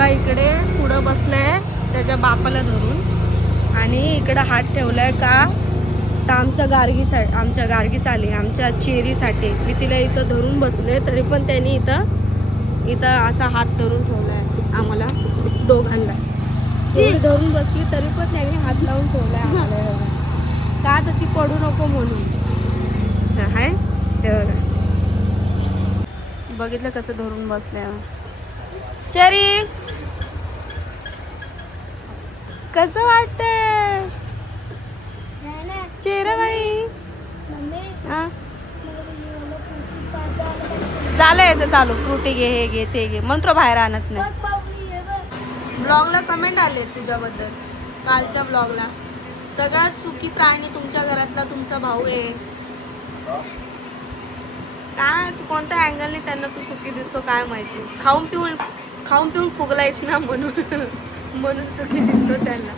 बघा इकडे पुढं बसलाय त्याच्या बापाला धरून आणि इकडं हात ठेवलाय का तर आमच्या गार्गीच आली आमच्या चेरीसाठी. मी तिला इथं धरून बसले तरी पण त्यांनी इथं असा हात धरून ठेवलाय आम्हाला दोघांना. एवढी धरून बसली तरी पण त्यांनी हात लावून ठेवलाय आम्हाला का तर ती पडू नको म्हणून. हाय ते बघा बघितलं कसं धरून बसल्या. चेरी कसं वाटतंय चेहराबाई? झालंय तर चालू फ्रुटी घे हे घे ते घे म्हणून तो बाहेर आणत नाही. ब्लॉगला कमेंट आले तुझ्याबद्दल कालच्या ब्लॉगला. सगळ्यात सुखी प्राणी तुमच्या घरातला तुमचा भाऊ आहे. काय कोणत्या अँगलने त्यांना तू सुखी दिसतो काय माहिती. खाऊन पिऊन फुगलायस ना म्हणून सुखी दिसतो त्यांना.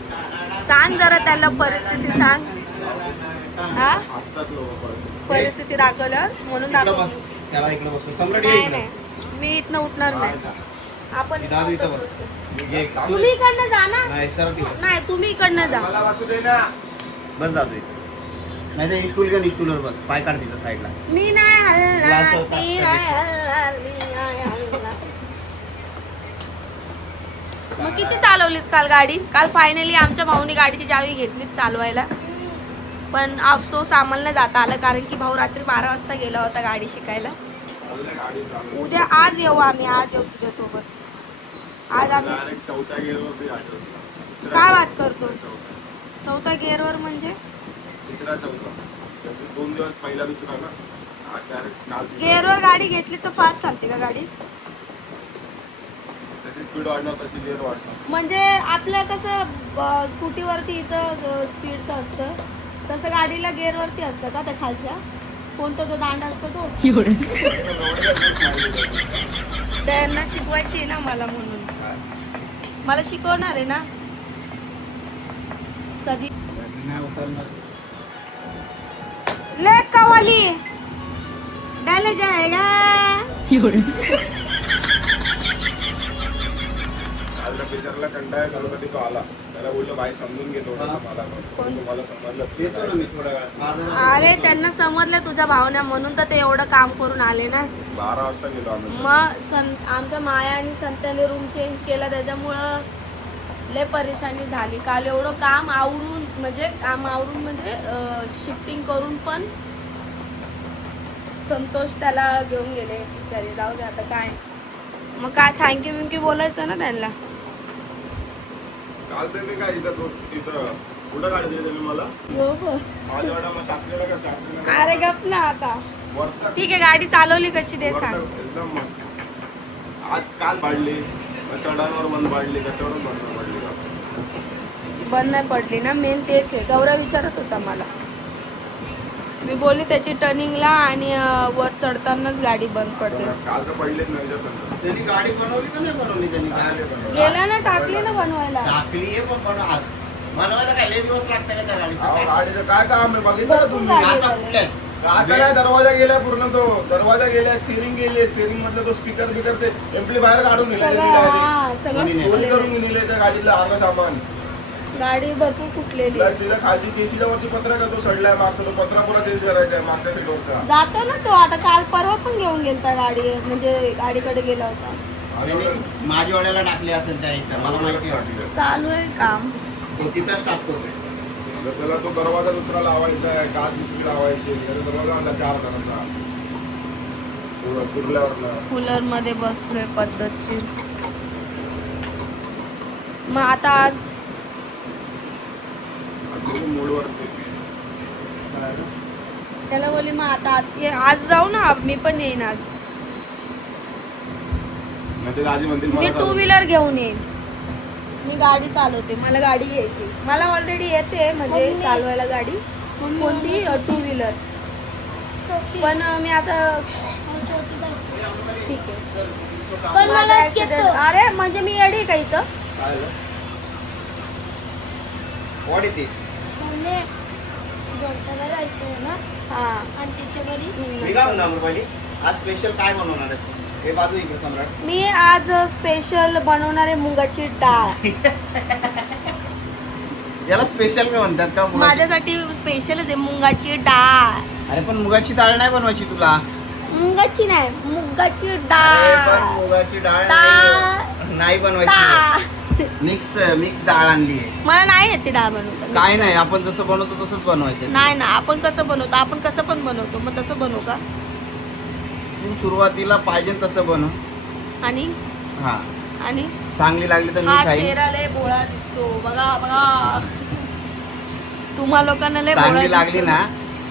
सांग जरा त्यांना परिस्थिती सांग. हा परिस्थिती दाखवलं म्हणून दाखव. नाही मी इथनं उठणार नाही. आपण तुम्ही इकडनं जा ना. नाही तुम्ही इकडनं जा. बस जातोय नाही तर स्टूल घ्या स्टूलवर बस पाय काढ तिथं साईडला. मी नाही हलणार. मग किती चालवलीस काल गाडी? काल फायनली आमच्या भाऊनी गाडीची चावी घेतलीच चालवायला. पण अफसोस आम्हाला नाही जाता आलं कारण की भाऊ रात्री 12 वाजता गेला होता गाडी शिकायला. उद्या आज येऊ तुझ्यासोबत. आज आम्ही काय बात करतो? चौथा गिअरवर म्हणजे गिअरवर गाडी घेतली तर फास्ट चालते का गाडी? स्पीड वाढणार तशी गिअर वाढणार. म्हणजे आपलं कसं स्कूटीवरती इथं स्पीडचं असतं तसं गाडीला गिअरवरती असतं का त्या खालच्या? कोणता तो दांडा असतो तो? त्यांना शिकवायची आहे ना मला म्हणून. मला शिकवणार आहे ना कधी? ले कवाली डाले जाएगा. बिचारला कंटाळा कधी तो आला त्याला बोललो बाई समजून घे थोडंसं मला पण तुम्हाला समजलं देतो ना मी थोडा. अरे त्यांना समजलं तुझ्या भावना म्हणून तर ते एवढं काम करून आले ना. 12 वाजता गेलो आम्ही. मग आमच्या माया आणि संत्याने रूम चेंज केला त्याच्यामुळं लय परेशानी झाली. काल एवढं काम आवरून म्हणजे शिफ्टिंग करून पण संतोष त्याला घेऊन गेले बिचारे. जाऊ दे आता काय मग काय थँक्यू बोलायचं ना त्यांना. काल ते मी काय इथं कुठं गाडी दिली मला माझ्याकडे मग शास्त्रीला का शास्त्रीला. अरे गप ना आता. ठीक आहे गाडी चालवली कशी ते सांग. एकदम मस्त. आज काल पाडली सडांवर बंद पाडली कशावर बंद पडली. बंद नाही पडली ना मेन तेच आहे. गौरव विचारत होता मला. मी बोलली त्याची टर्निंगला आणि वर चढतानाच गाडी बंद पडते. काल तर पडलीच नाही. त्यांनी गाडी बनवली का नाही बनवली त्यांनी गेला ना टाकली ना बनवायला. टाकली आहे पण बनवायला काय लय दिवस लागतं का त्या गाडीचं? गाडीचं काय काम आहे बघितलं ना तुम्ही? काचा काय दरवाजा गेला पूर्ण तो दरवाजा गेला स्टिअरिंग गेली. स्टिअरिंग मधलं तो स्पीकर ते एम्प्ली बाहेर काढून चोरी करून नेले त्या गाडीतलं अर्ध सामान. गाडी भरपूर फुटलेली. तिला खालची चेशीच्या वरची पत्रा का तो सडलाय मागचा तो पत्रा पुरा चेंज करायचा आहे मागच्या सीटवरचा. जातो ना तो आता. काल परवा पण घेऊन गेलता गाडी म्हणजे गाडीकडे गेला होता. माझ्यावाड्याला टाकली असेल त्या इथं मला माहिती वाटली. चालू आहे काम तो तिथंच टाकतो. त्याला तो दरवाजा दुसरा लावायचा आहे काच दुसरी लावायची. दरवाजा आणला 4 जणांचा कूलर मध्ये बसलोय पद्धतशीर. मग आता आज त्याला बोलली मग आता आज जाऊ ना. मी पण येईन आज. मी 2 व्हीलर घेऊन येईन. मी गाडी चालवते. मला गाडी घ्यायची. मला ऑलरेडी येते म्हणजे चालवायला गाडी कोणती 2 व्हीलर. पण मी आता ठीक आहे. पण मला अरे म्हणजे मी येडी का इथं? What is this? जोडताना जायचं ना. हा आणि तिच्या घरी मी काय म्हणणार आज स्पेशल काय बनवणार आहेस? हे बाजू इकडे सम्राट. मी आज स्पेशल बनवणार आहे मुगाची डाळ. याला स्पेशल काय म्हणतात का मुगाची? माझ्यासाठी स्पेशल आहे मुगाची डाळ. अरे पण मुगाची डाळ नाही बनवायची तुला. मुगाची नाही, मुगाची अरे डाळ. पण मुगाची डाळ डाळ. नाही बनवायची. डाळ. मिक्स डाळ आणली आहे. मला नाही येते डाळ बनवता. काय नाही, आपण जसं बनवतो तसंच बनवायचं. नाही ना, आपण कसं बनवतो, आपण कसं पण बनवतो, मग तसं बनवू का? तू सुरुवातीला पाहिजे तसं बनव. आणि हा आणि चांगली लागली तर मी हा खाईन. चेहरा लय भोळा दिसतो. बघा बघा, तुम्हा लोकांना लय भोळा चांगली लागली दिसतो. ना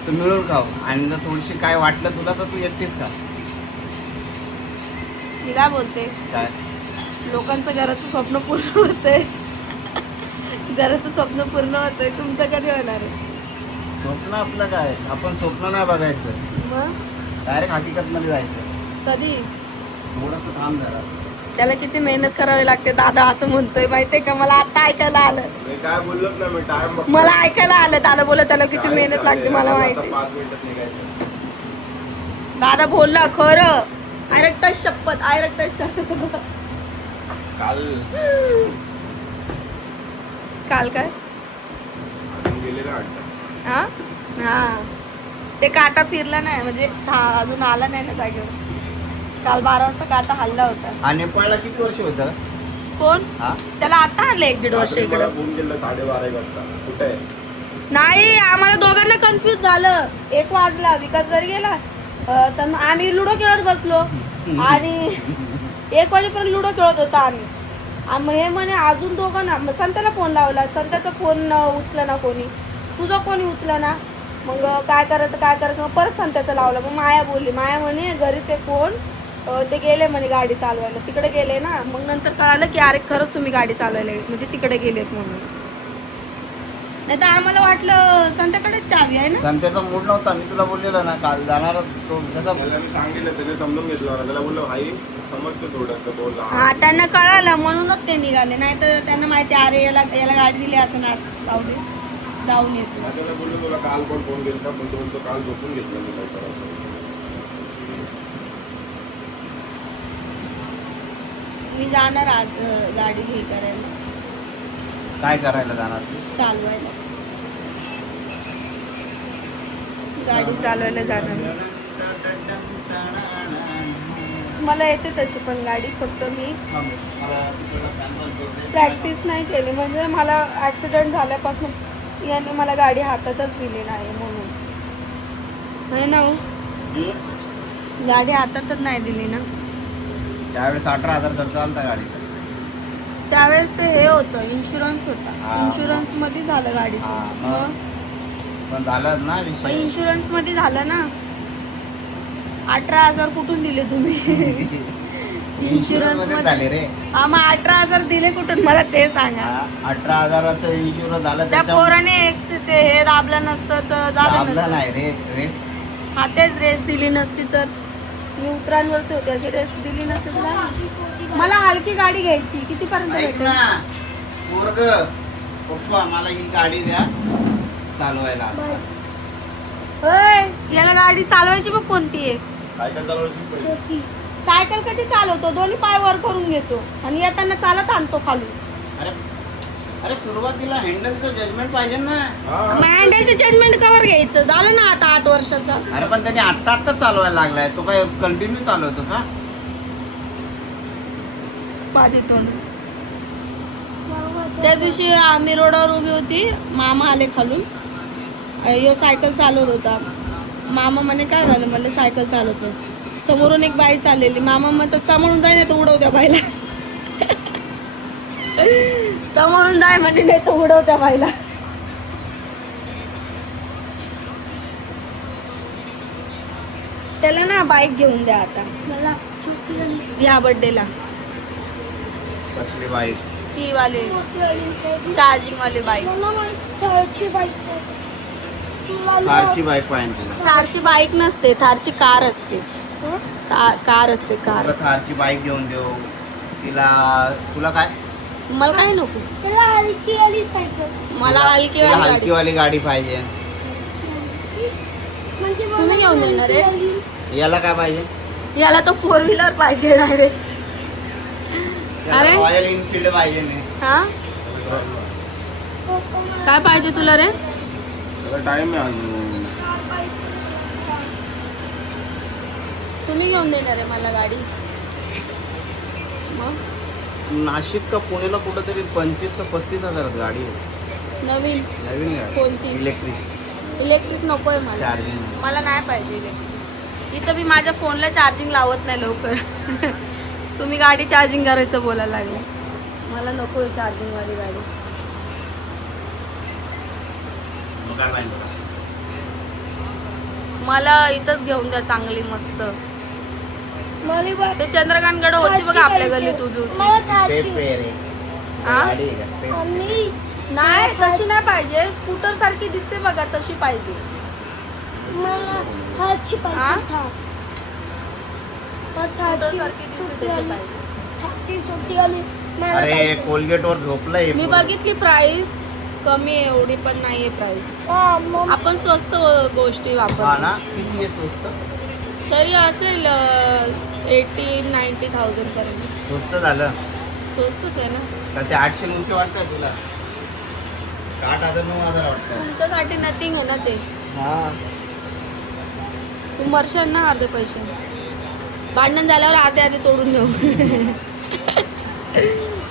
तर मिळून खाऊ. आणि जर थोडीशी काय वाटलं तुला तर तू एकटीच खा. मी काय बोलते, काय लोकांचं घराचं स्वप्न पूर्ण होतंय. घराचं स्वप्न पूर्ण होतंय, तुमचं कधी होणार आहे? स्वप्न आपलं काय, आपण स्वप्न नाही बघायचं, मग डायरेक्ट हकीकत मध्ये जायचं. कधी? थोडस थांब जरा. त्याला किती मेहनत करावी लागते दादा असं म्हणतोय माहितीये का? मला आता ऐकायला आलं. मी काय बोललोच ना, मी टाइम मला ऐकायला आलं दादा बोलत त्याला किती मेहनत लागते मला माहिती. 5 मिनिटात निघायचं. दादा बोलला खरं. आयरक्ट शपथ, आयरक्ट शपथ. काल काल काय? अजून गेले ना वाटतं. हा हा, ते काटा फिरला नाही म्हणजे अजून आला नाही ना जागेवर. काल 12 वाजता काटा हल्ला होता. आणि नेपाळला किती वर्ष होतं? कोण? हा त्याला आता आले 1-1.5 वर्ष रात्री मला इकडं. फोन केला 12:30 वाजता. कुठे आहे? नाही, आम्हाला दोघांना कन्फ्युज झालं. 1 वाजला, विकास घरी गेला, तर आम्ही लुडो खेळत बसलो आणि 1 वाजेपर्यंत लुडो खेळत होतो आम्ही. आणि मग हे म्हणे अजून दोघांना, मग संत्याला फोन लावला, संत्याचा फोन उचला ना कोणी, तुझा कोणी उचला ना. मग काय करायचं, मग परत संत्याचा लावला. मग माया बोलली, माया म्हणे घरीच आहे फोन, ते गेले म्हणे गाडी चालवायला, तिकडे गेले ना. मग नंतर कळालं की अरे खरंच तुम्ही गाडी चालवायला म्हणजे तिकडे गेलेत म्हणून. नाही तर आम्हाला वाटलं संत्याकडेच चावी आहे ना. संत्याचा मूड नव्हता. मी तुला बोललेलं ना काल जाणार तो त्याचा. त्याला मी सांगितलं, त्याने समजून घेतलं मला. त्याला बोललो आई समजतं थोडंसं बोलला. हा, त्यांना कळालं म्हणूनच ते निघाले. नाही तर त्यांना माहिती अरे याला गाडी दिली असं नाच लावली, जाऊन येतो. त्याला बोललो तुला काल पण फोन केला पण तो बोलतो काल झोपून घेतलं मी काय करायचं. मी जाणार आज गाडी हे करायला, काय करायला जाणार तू? चालवायला, गाडी चालवायला जाणार. मला येते तशी पण गाडी, फक्त मी प्रॅक्टिस नाही केली. म्हणजे मला ॲक्सिडेंट झाल्यापासून याने मला गाडी हातातच दिली नाही म्हणून. है ना हो? गाडी हातातच नाही दिली ना. त्यावेळेस 18,000 खर्च आलता गाडीचा. त्यावेळेस ते हे होतं, इन्शुरन्स होता. हा. इन्शुरन्स मध्ये झालं हा, गाडीचं. मग? पण झालं ना मग विषय. इन्शुरन्स मध्ये झालं ना. 18,000 कुठून दिले तुम्ही? इन्शुरन्स मध्ये मध्ये. झाले रे. हा, मग 18,000 दिले कुठून मला ते सांगा. 18,000चं इन्शुरन्स झालं. त्या पोराने ते हे दाबलं नसतं तर झालं दाबला नसतं. नाही रे रेस. हा, तेच रेस दिली नसती तर मी उतरांवरती होते. अशी रेस दिली नसती तर मला हलकी गाडी घ्यायची. कितीपर्यंत ऐक भेटेल? ना पोरग, पप्पा मला ही गाडी द्या चालवायला. होय, याला गाडी चालवायची बघ कोणती आहे. सायकल चालवायची पाहिजे. सायकल कशी चालवतो? दोन्ही पाय वर करून घेतो आणि येताना चालत आणतो खाली. अरे अरे सुरुवातीला हँडलचं जजमेंट पाहिजे ना. हा. मग हँडलचं जजमेंट कवर घ्यायचं. झालं ना आता 8 वर्षाचा. अरे पण त्याने आत्ता चालवायला लागलाय. तो काय कंटिन्यू चालवतो का? माझी तोंड. त्या दिवशी आम्ही रोडावर उभी होती, मामा आले खालून, यो सायकल चालवत होता. मामा म्हणे काय झालं? म्हणले सायकल चालवतो. समोरून एक बाई चाललेली. मामा म्हणतात समोरून जाय नाही तर उडव त्या बाईला. समोरून जाय म्हणजे नाही तर उडव त्या बाईला. त्याला ना बाईक घेऊन द्या आता या बर्थडेला. कसली बाईक? ती वाली चार्जिंग वाली बाईक. कारची बाईक पाहिजे तुला. थारची बाईक नसते, थारची कार असते. कार असते, कार. तुला थारची बाईक घेऊन देऊ तिला. तुला काय? मला काय नको. त्याला हलकी वाली सायकल मला हलकी तिला वाली गाडी. हलकीवाली गाडी पाहिजे. म्हणजे तुम्ही घेऊन देणार आहे? याला काय पाहिजे? याला तो 4 व्हीलर पाहिजे डायरेक्ट. अरे रॉयल एनफिल्ड पाहिजे नाही. हा काय पाहिजे तुला रे? टाइम आहे अजून. तुम्ही घेऊन देणार आहे मला गाडी? मग नाशिक का पुण्याला कुठंतरी 25 का 35 हजारात गाडी आहे. नवीन नवीन गाडी कोणती? इलेक्ट्रिक इलेक्ट्रिक नको आहे मला. चार्जिंग. मला नाही पाहिजे इलेक्ट्रिक. इथं मी माझ्या फोनला चार्जिंग लावत नाही लवकर. तुम्ही गाडी चार्जिंग करायचं बोलायला लागले. मला नको आहे चार्जिंगवाली गाडी. मग काय पाहिजे? मला इथंच घेऊन द्या चांगली मस्त. मला बा- ते चंद्रकांतगड होती बघा आपल्या गल्लीत उभी होती. मला पेप थारची. पेर आहे. हा? गाडी आहे का? पेप. मम्मी नाही तशी नाही पाहिजे. स्कूटर सारखी दिसते बघा तशी पाहिजे. मला थारची हा? पाहिजे. थार. मला स्कूटर थारची सारखी दिसते सुट्टी तशी आली. पाहिजे. थारची सुट्टी आली. मला अरे पाहिजे. कोलगेट वर झोपलंय. मी बघितली प्राइस कमी आहे एवढी पण नाहीये प्राइस. हा, मम्मी. आपण स्वस्त गोष्टी हा वापरतो. ना किती आहे स्वस्त? तरी असेल 80-90,000 पर्यंत. स्वस्त झालं स्वस्तच आहे ना. तर ते 800-900 वाटतंय तुला? 8,000-9,000 वाटतं. तुमच्यासाठी नथिंग आहे ना ते. हा. तू मरशाल ना अर्धे पैसे. भांडण झाल्यावर अर्धे तोडून घेऊ.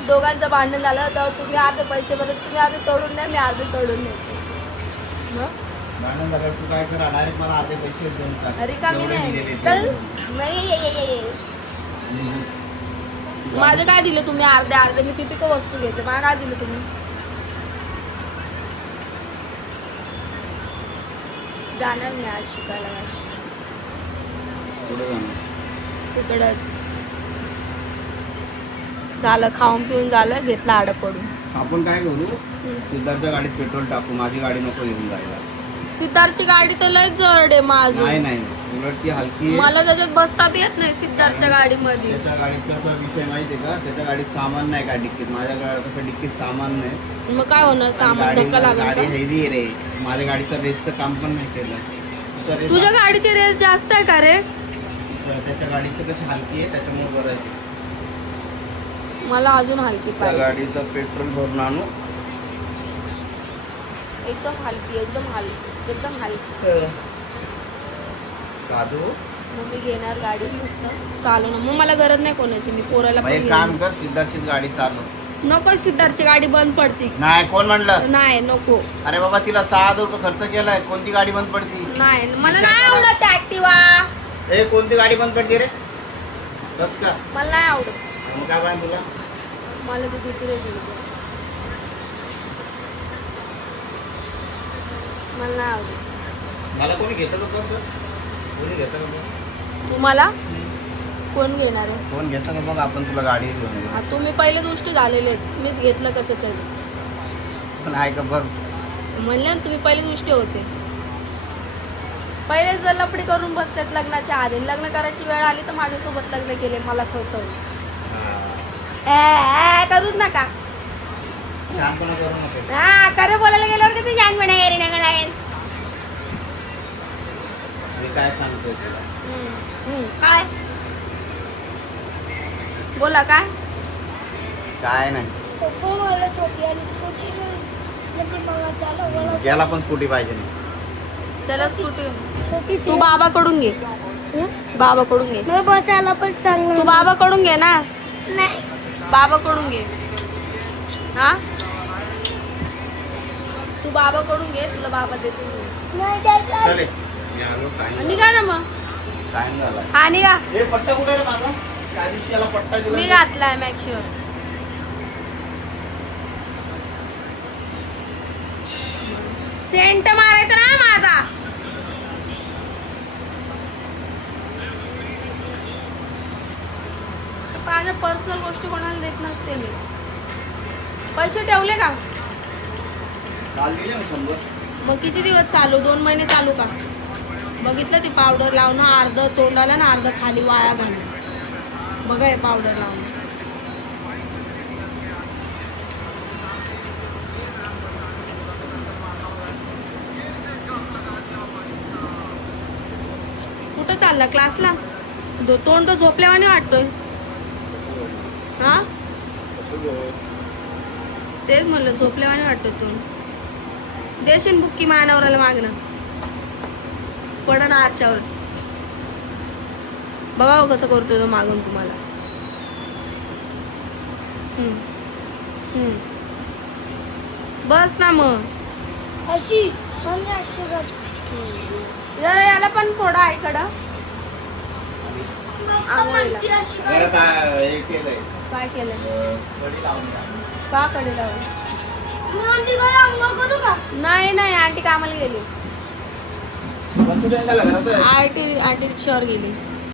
दोघांचं भांडण झालं तर तुम्ही अर्धे पैसे बरं तुम्ही अर्धे तोडून द्या मी अर्धे तोडून द्यायचे. मग भांडण झाल्यावर तू काय कर डायरेक्ट मला अर्धे पैसे देऊन टाक. अरे का मी एवढे नाही दिलेले ते. चल नाही माझं काय दिलं तुम्ही अर्धे अर्धे मी किती का वस्तू घेते मला काय दिलं तुम्ही? जाणार मी आज शिकायला कुठे जाणार? तिकडच झालं खाऊन पिऊन झालं घेतलं आड पडून. आपण काय करू सिद्धार्थच्या गाडीत पेट्रोल टाकू. माझी गाडी नको घेऊन जायला. सिद्धार्थची गाडी तर लय जड आहे माझं. नाही नाही उलट ती हलकी आहे. मला त्याच्यात बसतात येत नाही सिद्धार्थच्या गाडीमध्ये. त्याच्या गाडीत कसा विषय माहिती आहे का? त्याच्या गाडीत सामान नाही का डिक्कीत. माझ्या कसं डिक्कीत सामान नाही. मग काय होणार सामान धक्का लागेल गाडी का? हेवी आहे रे. माझ्या गाडीचं रेसचं काम पण नाही केलं. तिचा रेस तुझ्या गाडीची रेस जास्त आहे का रे? त्याच्या गाडीचं कशी हलकी आहे त्याच्यामुळे बरं आहे. मला अजून हलकी त्या पाहिजे. गाडीचं पेट्रोल भरून आणू. एकदम हलकी एकदम हलकी. कादू मग मी घेणार गाडी नुसतं चालू ना. मग मला गरज नाही कोणाची. मी पोराला मग पण एक काम घेणार. कर सिद्धार्थचीच गाडी चालव. नको सिद्धार्थची गाडी बंद पडती. नाही कोण म्हणलं? नाही नको. अरे बाबा तिला 6,000 रुपये खर्च केलाय. कोणती गाडी बंद पडती? नाही मला नाही आवडत ऍक्टिवा. ए कोणती गाडी बंद पडते रे? बस का? मला नाही आवडत. मग काय पाहिजे तुला? मला ते दुसरे मला नाही आवडत. मला कोणी घेतं का बघ? कोणी घेतं का बघ? तुम्हाला कोण घेणार आहे? कोण घेतं का बघ? आपण तुला गाडी घेऊन येऊ. हा, तुम्ही पहिले गोष्टी झालेले आहेत. मीच घेतलं कसं तरी. पण आहे का बघ? म्हणले ना तुम्ही पहिली गोष्टी होते. पहिले जर लपडी करून बसतात लग्नाच्या आधी. लग्न करायची वेळ आली तर माझ्यासोबत लग्न केले मला फसवलं. करूच नका. शहाणपणा करू नको. हा खरं बोलायला गेल्यावर किती छान म्हणा येरी नका लागेल. मी काय सांगतोय तुला? काय बोला काय? काय नाही. पप्पा मला छोटी आली स्कूटी म्हणजे मला चालव याला पण स्कूटी पाहिजे नाही. त्याला स्कूटी छोटी तू बाबाकडून घे. बाबाकडून घे. मला बसायला पण तू चांगलं बाबाकडून घे ना. नाही. बाबाकडून घे. हा तू बाबाकडून घे. तुला बाबा देतो. नाही द्यायचं. चले मी आलो. टाइम निघा ना मग. टाइम झाला. हा निघा. हे पट्टा कुठे रे माझा? त्या दिवशी याला पट्टा दिला. मी घातलाय मॅक्शिवर. सेंट मारायचा ना माझा. माझ्या पर्सनल गोष्टी कोणाला देत नसते मी. पैसे ठेवले का? काल दिले ना 100. मग किती दिवस चालू? 2 महिने चालू का? बघितलं ती पावडर लावणं अर्ध तोंडाला ना अर्ध खाली वाया घालणं. बघा हे पावडर लावणं. कुठं चालला? क्लासला? तोंड तो झोपल्यावानी वाटतोय. हा तेच म्हणलं झोपल्यावानी वाटतोय तोंड. देशील बुक्की मानवराला मागणं पडण आरशावर. बघा हो कसं करतोय तो मागून तुम्हाला. बस ना मग अशी म्हणजे अशी कर. याला पण सोडा आईकडं. मग आंघोळीला. म्हणते अशी कर. घरात हे केलंय काय केलं कढी लावून द्या. का कडे लावून. मी म्हणते काय अंघोळ करू का? नाही नाही आंटी कामाला गेली. बसू द्यायला का घरात आहे? आंटी रिक्षावर गेली.